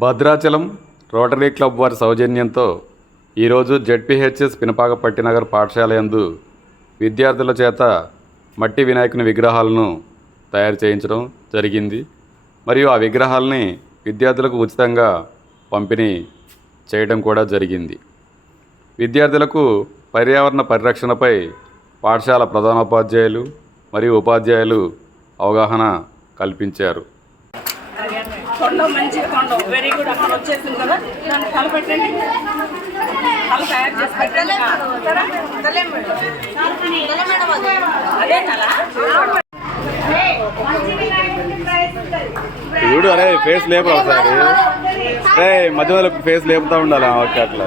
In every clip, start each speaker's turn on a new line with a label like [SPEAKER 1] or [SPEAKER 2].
[SPEAKER 1] Bhadrachalam rotary club వారి సౌజన్యంతో ఈరోజు జెడ్పీహెచ్ఎస్ పినపాక పట్టినగర్ పాఠశాల యందు విద్యార్థుల చేత మట్టి వినాయకుని విగ్రహాలను తయారు చేయించడం జరిగింది. మరియు ఆ విగ్రహాలని విద్యార్థులకు ఉచితంగా పంపిణీ చేయడం కూడా జరిగింది. విద్యార్థులకు పర్యావరణ పరిరక్షణపై పాఠశాల ప్రధానోపాధ్యాయులు మరియు ఉపాధ్యాయులు అవగాహన కల్పించారు.
[SPEAKER 2] కొండం మంచిగా కొండం వెరీ గుడ్ అక్కడ వచ్చేసింది కదా దాన్ని కలపెట్టండి కల తయారు చేసి పెట్టండి సరే? అదే కదా
[SPEAKER 1] చూడు అరే ఫేస్ లేపు ఒకసారి రే మధ్యలో ఫేస్ లేపుతా ఉండాలి ఓకే అట్లా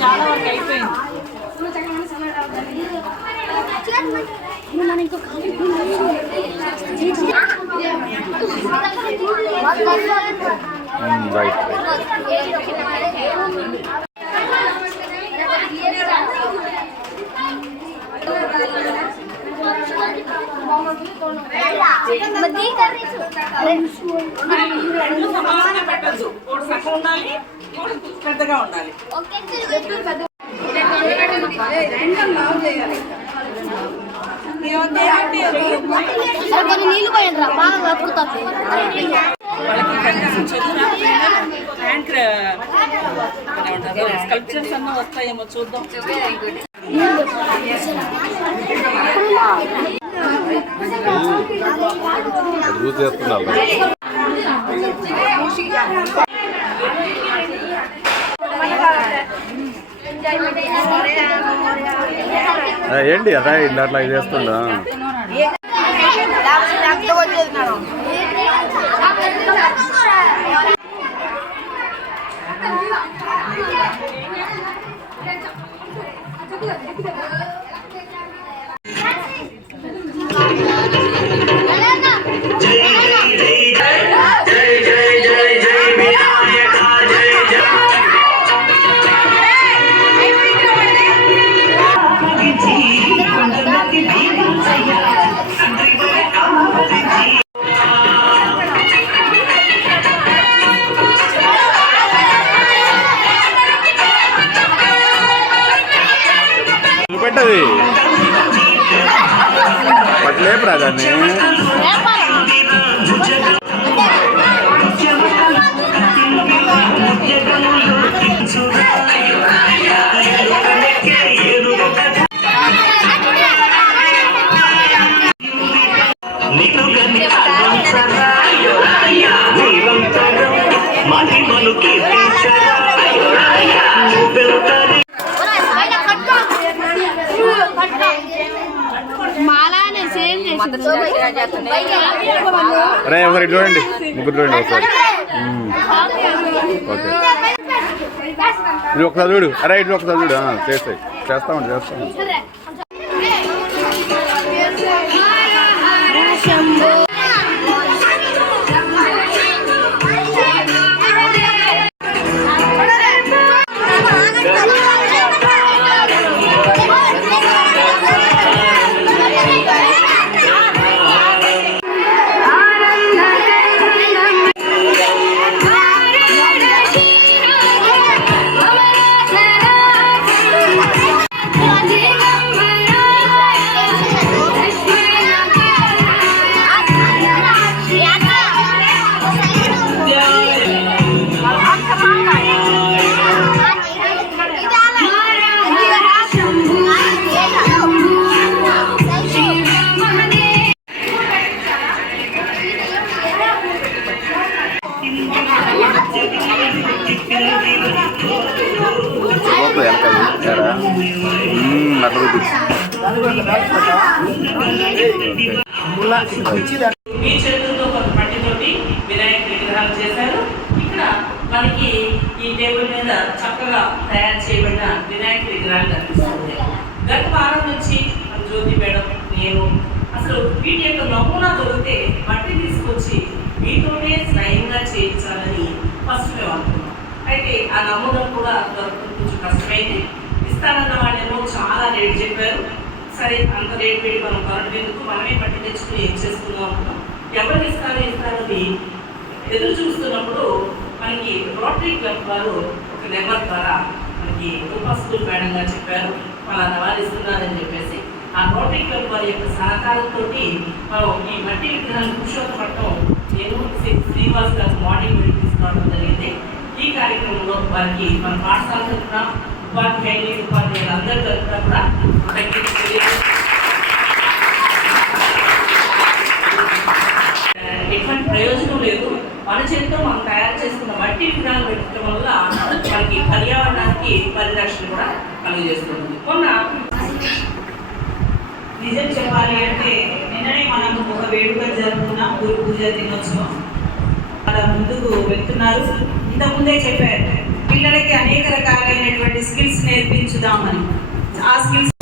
[SPEAKER 2] చాలా వరకు అయిపోయింది
[SPEAKER 1] రైట్
[SPEAKER 2] రెండు సమానంగా పెట్టద్దు. ఒకటి సగం ఉండాలి పెద్దగా ఉండాలి.
[SPEAKER 3] నీళ్ళు పోయండి రా బాగా
[SPEAKER 2] స్కల్ప్చర్స్ అన్న వస్తాయేమో చూద్దాం
[SPEAKER 1] చేస్తున్నారు ఏంటి అదే అట్లా చేస్తుందా? అది పట్లే పట్లేపురా దాన్ని
[SPEAKER 3] మాలానే
[SPEAKER 1] అరే ఒకసారి చూడండి. ముగ్గురు చూడండి ఒకసారి. ఓకే. ఇది ఒకసారి చూడు. అరే ఇటు ఒకసారి చూడు. చేస్తాయి. చేస్తామండి చేస్తామండి
[SPEAKER 2] మీ చేతులతో కొంత మట్టితోటి వినాయక విగ్రహాలు చేశారు. ఇక్కడ మనకి ఈ టేబుల్ మీద చక్కగా తయారు చేయబడిన వినాయక విగ్రహాలు కనిపిస్తుంది గత వారం నుంచి జ్యోతి మేడం నేను అసలు వీటి యొక్క నమూనా దొరికితే మట్టి తీసుకొచ్చి మీతోనే స్వయంగా చేయించాలని ఫస్ట్ మేము అనుకున్నాం. అయితే ఆ నమూనా కూడా దొరకడం కొంచెం కష్టమైంది. ఇస్తానన్న వాళ్ళేమో చాలా సరే అంత రేట్ పెట్టి మనం కరెంట్ ఎందుకు మనమే పట్టి తెచ్చుకుని ఏం చేసుకుందాం ఎవరికి ఎవరు ఇస్తారు ఇస్తారని ఎదురు చూస్తున్నప్పుడు మనకి రోటరీ క్లబ్ వారు ఒక నెంబర్ ద్వారా మనకి ఉప స్కూల్ మేడం గారు చెప్పారు. వాళ్ళ వారు ఇస్తున్నారని చెప్పేసి. ఆ రోటరీ క్లబ్ వారి యొక్క సహకారంతో మనం ఈ మట్టి విగ్రహాన్ని పురుషోత్తపడటం నేను శ్రీ- శ్రీనివాస్ గారు మార్నింగ్ మీటింగ్ తీసుకోవడం జరిగింది. ఈ కార్యక్రమంలో వారికి మన పాఠశాల తరఫున ఉపాధ్యాయులు ఉపాధ్యాయులు అందరి తరఫున కూడా కృతజ్ఞతలు తెలియజేస్తున్నాను. ఎటువంటి ప్రయోజనం లేదు మన చేతితో మనం తయారు చేసుకున్న మట్టి విగ్రహాలు పెట్టడం వల్ల మనకి పర్యావరణానికి పరిరక్షణ కూడా కలుగజేస్తుంది మొన్న
[SPEAKER 4] నిజం చెప్పాలి అంటే నిన్ననే మనం ఒక వేడుక జరుపుకున్నాం గురు పూజ దినోత్సవం. అలా ముందుకు వెళ్తున్నారు. ఇంతకుముందే చెప్పారు పిల్లలకి అనేక రకాలైనటువంటి స్కిల్స్ నేర్పించుదామని. ఆ స్కిల్స్